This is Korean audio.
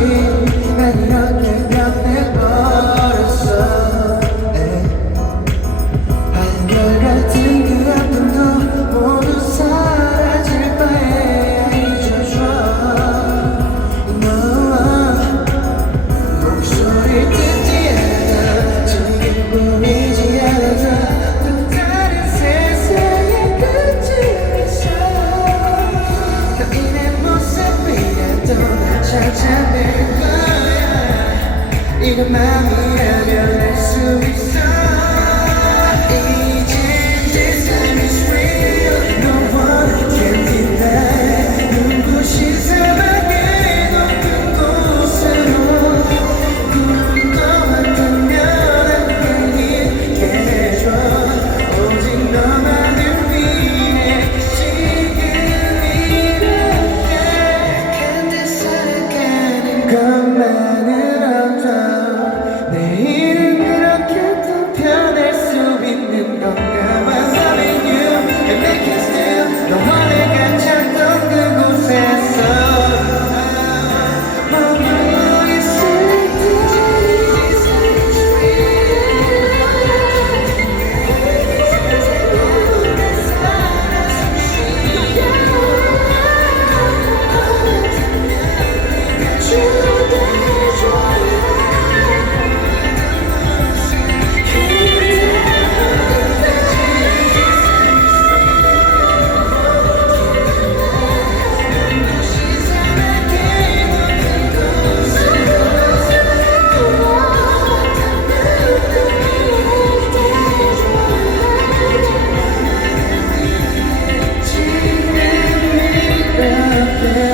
난 이렇게 변해버렸어. 한결같은 그 아픔도 모두 사라질 바에 잊어줘. 너와 목소리 듣지 않아 지금 보이지 않아서 또 다른 세상에 갇혀 있어. 거인의 모습이라도 날 찾아낼 거야. 이건 맘이라면 알 수 있어. 것만으로도 내일은 그렇게 또 변할 수 있는 건가. I'm loving you and making still 너와 내가 찾던 그곳에서 머물러 있을 때 지금 이렇게